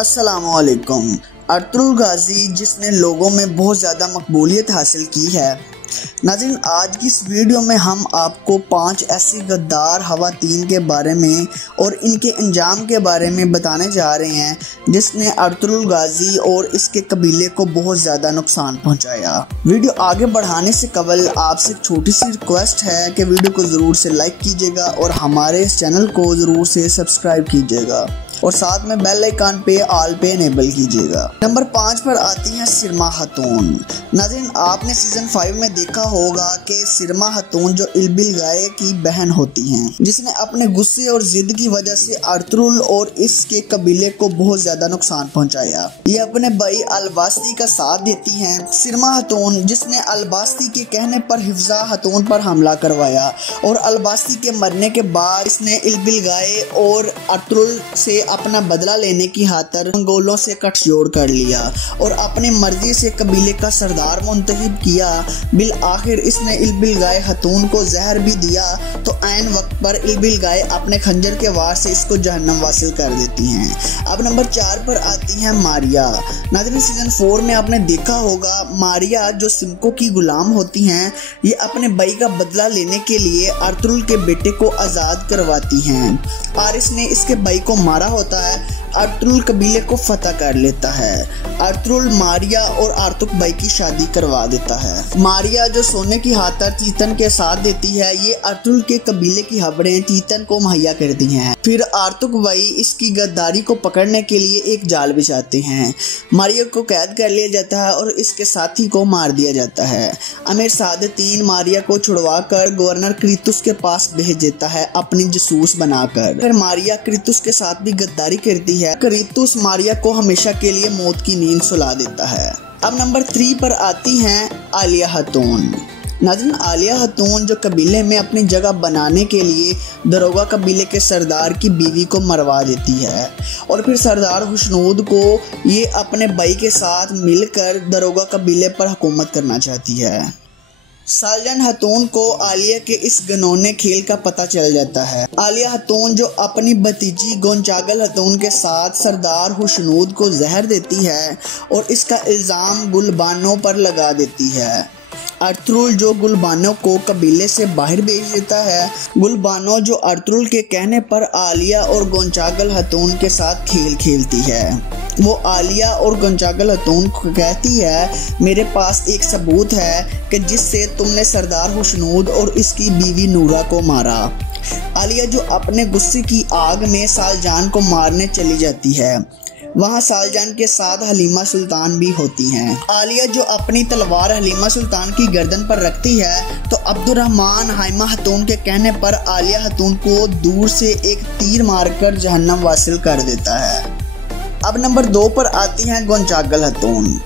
अस्सलामुअलैकुम। अर्तुगरुल गाजी जिसने लोगों में बहुत ज़्यादा मकबूलियत हासिल की है। नाज़रीन, आज की इस वीडियो में हम आपको 5 ऐसी गद्दार खवातीन के बारे में और इनके अंजाम के बारे में बताने जा रहे हैं जिसने अर्तुगरुल गाजी और इसके कबीले को बहुत ज़्यादा नुकसान पहुंचाया। वीडियो आगे बढ़ाने से कबल आपसे एक छोटी सी रिक्वेस्ट है कि वीडियो को ज़रूर से लाइक कीजिएगा और हमारे इस चैनल को ज़रूर से सब्सक्राइब कीजिएगा और साथ में बेल आइकन पे ऑल पे इनेबल कीजिएगा। नंबर 5 पर आती हैं सिरमा खातून। नाज़रीन, आपने सीजन 5 में देखा होगा कि सिरमा खातून जो इल्बिल गाय की बहन होती हैं, जिसने अपने गुस्से और जिद की वजह से अर्तुगरुल और इसके कबीले को बहुत ज्यादा नुकसान पहुंचाया। ये अपने भाई अलबास्ती का साथ देती हैं। सिरमा खातून जिसने अलबास्ती के कहने पर हिफ्जा खातून पर हमला करवाया और अलबास्ती के मरने के बाद इसने इल्बिल गाय और अर्तुगरुल से अपना बदला लेने की खातिर मंगोलों से गठजोड़ कर लिया और अपनी मर्जी से कबीले का सरदार मुंतखब किया। बिल आखिर इसने इल्बिल गाय खातून को जहर भी दिया तो ऐन वक्त पर इल्बिल गाय अपने खंजर के वार से इसको जहन्नम वासिल कर देती हैं। अब नंबर 4 पर आती हैं मारिया। नाज़रीन, सीजन 4 में आपने देखा होगा मारिया जो सिमको की गुलाम होती हैं, ये अपने भाई का बदला लेने के लिए अर्तुगरुल के बेटे को आज़ाद करवाती हैं और इसने इसके भाई को मारा होता है। अर्तुगरुल कबीले को फतह कर लेता है। अर्तुगरुल मारिया और आर्तुक भाई की शादी करवा देता है। मारिया जो सोने की खातिर तीतन के साथ देती है, ये अर्तुगरुल के कबीले की खबरें तीतन को मुहैया करती हैं। फिर आर्तुक भाई इसकी गद्दारी को पकड़ने के लिए एक जाल बिछाते हैं। मारिया को कैद कर लिया जाता है और इसके साथी को मार दिया जाता है। अमीर सादतीन मारिया को छुड़वा कर गवर्नर क्रीतुस के पास भेज देता है अपनी जासूस बनाकर। फिर मारिया क्रीतुस के साथ भी गद्दारी करती है। क्रीतुस मारिया को हमेशा के लिए मौत की नींद सुला देता है। अब नंबर 3 पर आती हैं आलिया खातून। नाज़रीन, आलिया खातून जो कबीले में अपनी जगह बनाने के लिए दरोगा कबीले के सरदार की बीवी को मरवा देती है और फिर सरदार खुशनूद को ये अपने भाई के साथ मिलकर दरोगा कबीले पर हुकूमत करना चाहती है। सालजन खातून को आलिया के इस घिनौने खेल का पता चल जाता है। आलिया खातून जो अपनी भतीजी गोंचागल खातून के साथ सरदार खुशनूद को जहर देती है और इसका इल्ज़ाम गुलबानो पर लगा देती है। अर्तुगरुल जो गुलबानो को कबीले से बाहर भेज देता है। गुलबानो जो अर्तुगरुल के कहने पर आलिया और गोंचागल खातून के साथ खेल खेलती है। वो आलिया और गोंचागल खातून को कहती है, मेरे पास एक सबूत है कि जिससे तुमने सरदार खुशनूद और इसकी बीवी नूरा को मारा। आलिया जो अपने गुस्से की आग में सालजान को मारने चली जाती है। वहाँ सालजान के साथ हलीमा सुल्तान भी होती हैं। आलिया जो अपनी तलवार हलीमा सुल्तान की गर्दन पर रखती है तो अब्दुर्रहमान हाइमा खातून के कहने पर आलिया खातून को दूर से एक तीर मारकर जहन्नम वासिल कर देता है। अब नंबर 2 पर आती हैं गोंचागल खातून।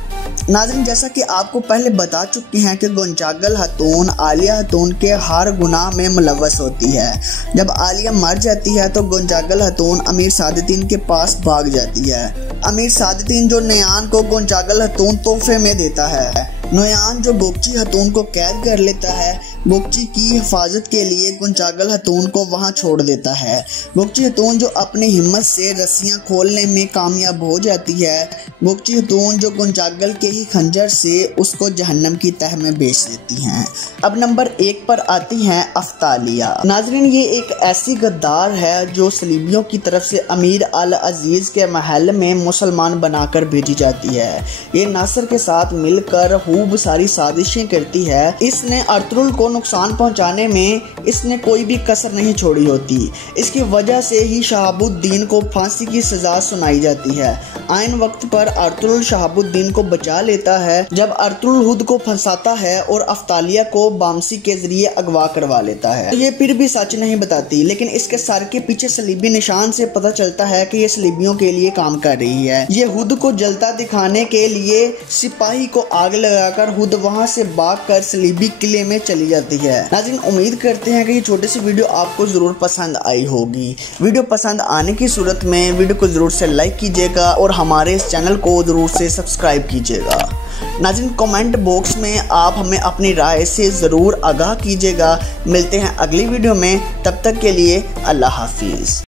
नाज़रीन, जैसा कि आपको पहले बता चुकी हैं कि गोंचागल खातून आलिया खातून के हर गुनाह में मुलव्वस होती है। जब आलिया मर जाती है तो गोंचागल खातून अमीर सादतीन के पास भाग जाती है। अमीर सादतीन जो नयान को गोंचागल खातून तोहफे में देता है। नयान जो गोकची खातून को कैद कर लेता है। गोकची की हिफाजत के लिए गोंचागल खातून को वहां छोड़ देता है। गोकची खातून जो अपनी हिम्मत से रस्सियां खोलने में कामयाब हो जाती है। गोकची खातून जो गोंचागल के ही खंजर से उसको जहन्नम की तह में बेच देती हैं। अब नंबर 1 पर आती हैं अफ्तालिया। नाज़रीन, ये एक ऐसी गद्दार है जो सलीबियों की तरफ से अमीर अल अजीज के महल में मुसलमान बनाकर भेजी जाती है। ये नासिर के साथ मिलकर खूब सारी साजिशें करती है। इसने अर्तुगरुल को नुकसान पहुंचाने में इसने कोई भी कसर नहीं छोड़ी होती। इसकी वजह से ही शहाबुद्दीन को फांसी की सजा सुनाई जाती है। आइन वक्त पर अर्तुगरुल शहाबुद्दीन को बचा लेता है जब अर्तुगरुल खुद को फंसाता है और अफ्तालिया को बामसी के जरिए अगवा करवा लेता है। ये फिर भी सच नहीं बताती, लेकिन इसके सर के पीछे सलीबी निशान से पता चलता है कि ये सलीबियों के लिए काम कर रही है। ये खुद को जलता दिखाने के लिए सिपाही को आग लगाकर खुद वहां से भागकर सलीबी किले में चली जाती है। नाज़रीन, उम्मीद करते हैं कि ये छोटी सी वीडियो आपको जरूर पसंद आई होगी। वीडियो पसंद आने की सूरत में वीडियो को जरूर से लाइक कीजिएगा और हमारे इस चैनल को जरूर से सब्सक्राइब कीजिएगा। नाज़रीन, कमेंट बॉक्स में आप हमें अपनी राय से ज़रूर आगाह कीजिएगा। मिलते हैं अगली वीडियो में, तब तक के लिए अल्लाह हाफिज़।